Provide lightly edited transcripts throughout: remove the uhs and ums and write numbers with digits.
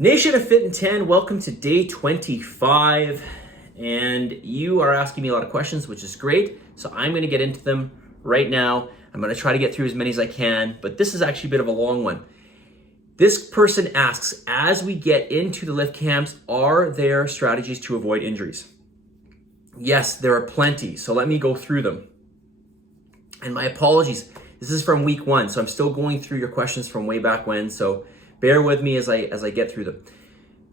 Nation of Fitin10, welcome to day 25. And you are asking me a lot of questions, which is great. So I'm going to get into them right now. I'm going to try to get through as many as I can, but this is actually a bit of a long one. This person asks, as we get into the lift camps, are there strategies to avoid injuries? Yes, there are plenty. So let me go through them. And my apologies. This is from week 1, so I'm still going through your questions from way back when. So bear with me as I get through them.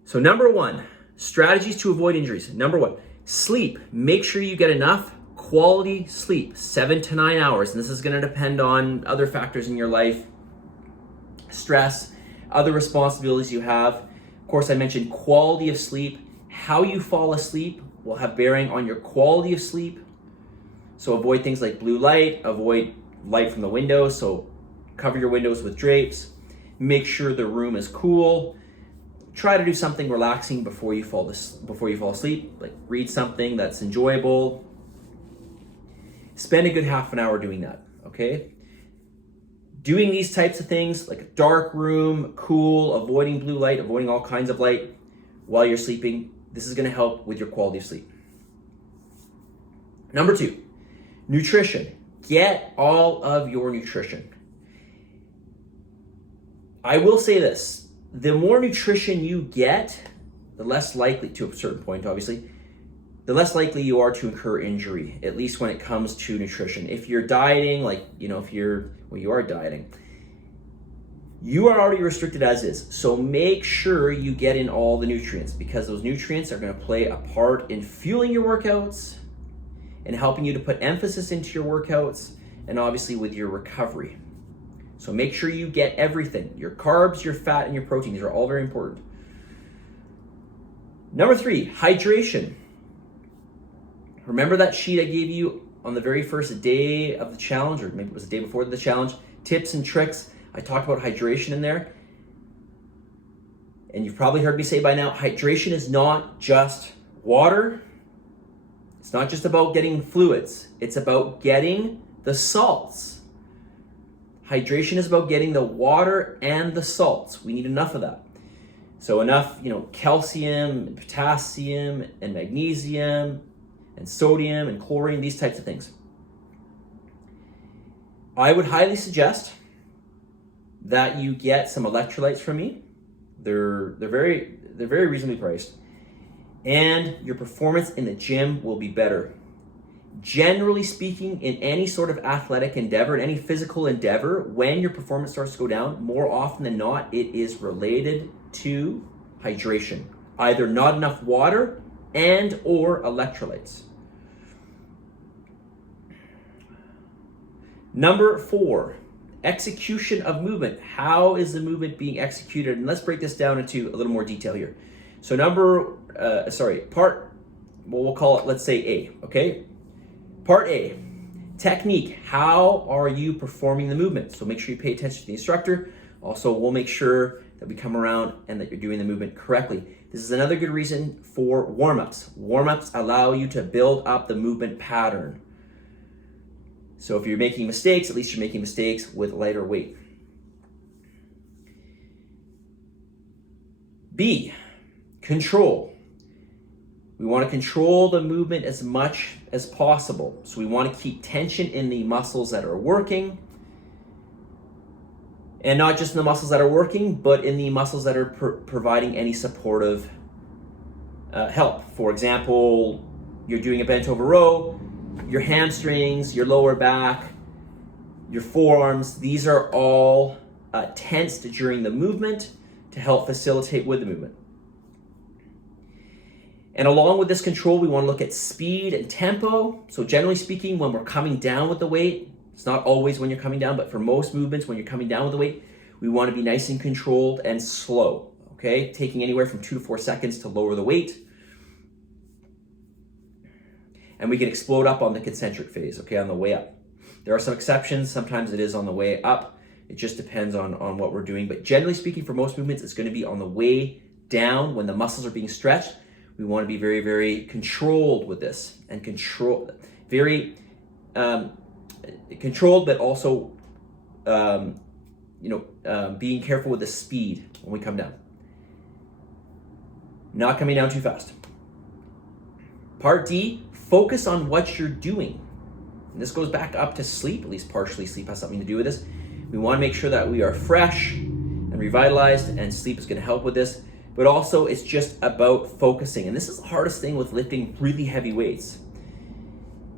So number 1, strategies to avoid injuries. Number 1, sleep. Make sure you get enough quality sleep, 7 to 9 hours. And this is going to depend on other factors in your life, stress, other responsibilities you have. Of course, I mentioned quality of sleep. How you fall asleep will have bearing on your quality of sleep. So avoid things like blue light, avoid light from the windows. So cover your windows with drapes. Make sure the room is cool. Try to do something relaxing before you fall asleep, like read something that's enjoyable. Spend a good half an hour doing that, okay? Doing these types of things, like a dark room, cool, avoiding blue light, avoiding all kinds of light while you're sleeping, this is gonna help with your quality of sleep. Number 2, nutrition. Get all of your nutrition. I will say this, the more nutrition you get, the less likely, to a certain point obviously, the less likely you are to incur injury, at least when it comes to nutrition. If you're dieting, you are dieting, you are already restricted as is. So make sure you get in all the nutrients, because those nutrients are gonna play a part in fueling your workouts and helping you to put emphasis into your workouts and obviously with your recovery. So make sure you get everything, your carbs, your fat, and your protein. These are all very important. Number 3, hydration. Remember that sheet I gave you on the very first day of the challenge, or maybe it was the day before the challenge, tips and tricks. I talked about hydration in there. And you've probably heard me say by now, hydration is not just water. It's not just about getting fluids. It's about getting the salts. Hydration is about getting the water and the salts. We need enough of that. So enough, calcium and potassium and magnesium and sodium and chlorine, these types of things. I would highly suggest that you get some electrolytes from me. They're very reasonably priced. And your performance in the gym will be better. Generally speaking, in any sort of athletic endeavor, in any physical endeavor, when your performance starts to go down, more often than not, it is related to hydration. Either not enough water and or electrolytes. Number 4, execution of movement. How is the movement being executed? And let's break this down into a little more detail here. So we'll call it, let's say A, okay? Part A, technique. How are you performing the movement? So make sure you pay attention to the instructor. Also, we'll make sure that we come around and that you're doing the movement correctly. This is another good reason for warm-ups. Warm-ups allow you to build up the movement pattern. So if you're making mistakes, at least you're making mistakes with lighter weight. B, control. We want to control the movement as much as possible. So we want to keep tension in the muscles that are working. And not just in the muscles that are working, but in the muscles that are providing any supportive help. For example, you're doing a bent over row, your hamstrings, your lower back, your forearms, these are all tensed during the movement to help facilitate with the movement. And along with this control, we want to look at speed and tempo. So generally speaking, when we're coming down with the weight, it's not always when you're coming down, but for most movements, when you're coming down with the weight, we want to be nice and controlled and slow, okay? Taking anywhere from 2 to 4 seconds to lower the weight. And we can explode up on the concentric phase, okay, on the way up. There are some exceptions. Sometimes it is on the way up. It just depends on what we're doing. But generally speaking, for most movements, it's going to be on the way down when the muscles are being stretched. We want to be very, very controlled with this, and very controlled, but also being careful with the speed when we come down. not coming down too fast. Part D, focus on what you're doing. And this goes back up to sleep, at least partially sleep has something to do with this. We want to make sure that we are fresh and revitalized, and sleep is going to help with this. But also, it's just about focusing. And this is the hardest thing with lifting really heavy weights.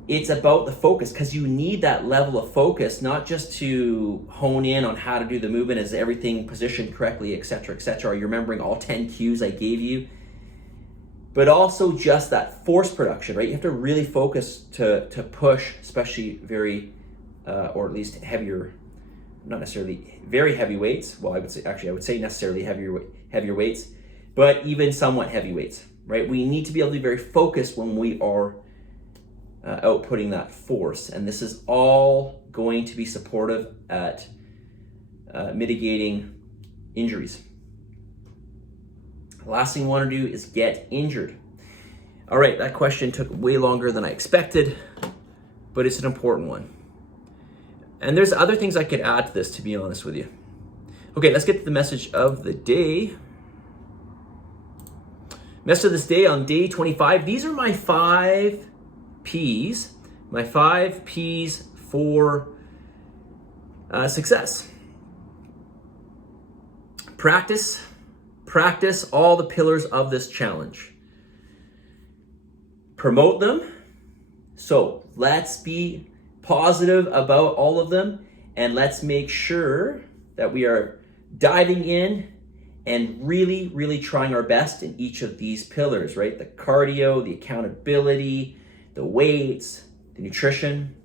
It's about the focus, because you need that level of focus, not just to hone in on how to do the movement, is everything positioned correctly, etc., etc. Are you remembering all 10 cues I gave you? But also just that force production, right? You have to really focus to push, especially very, or at least heavier, not necessarily very heavy weights. Well, I would say necessarily heavier weights, but even somewhat heavy weights, right? We need to be able to be very focused when we are outputting that force. And this is all going to be supportive at mitigating injuries. The last thing we want to do is get injured. All right, that question took way longer than I expected, but it's an important one. And there's other things I could add to this, to be honest with you. Okay, let's get to the message of the day. Message of this day on day 25. These are my 5 P's. My 5 P's for success. Practice all the pillars of this challenge. Promote them. So let's be positive about all of them, and let's make sure that we are diving in and really, really trying our best in each of these pillars, right? The cardio, the accountability, the weights, the nutrition.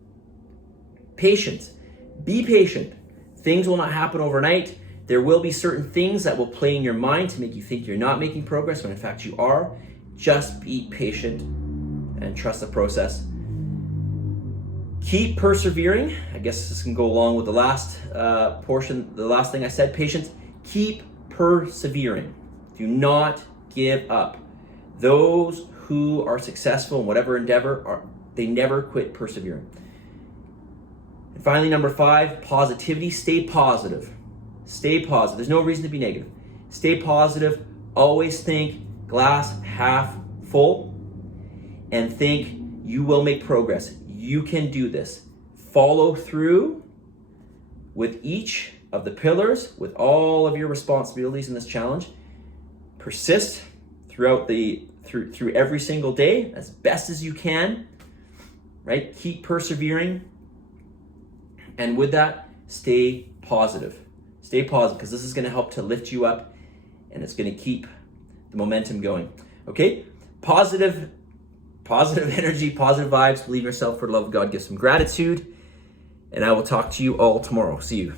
Patience. Be patient. Things will not happen overnight. There will be certain things that will play in your mind to make you think you're not making progress when in fact you are. Just be patient and trust the process. Keep persevering. I guess this can go along with the last portion, the last thing I said, patience. Keep persevering. Do not give up. Those who are successful in whatever endeavor, they never quit persevering. And finally, number 5, positivity. Stay positive. Stay positive. There's no reason to be negative. Stay positive. Always think glass half full, and think you will make progress. You can do this. Follow through with each of the pillars, with all of your responsibilities in this challenge. Persist throughout through every single day as best as you can, right? Keep persevering. And with that, stay positive. Stay positive, because this is going to help to lift you up, and it's going to keep the momentum going. Okay? Positive energy, positive vibes. Believe in yourself. For the love of God, give some gratitude. And I will talk to you all tomorrow. See you.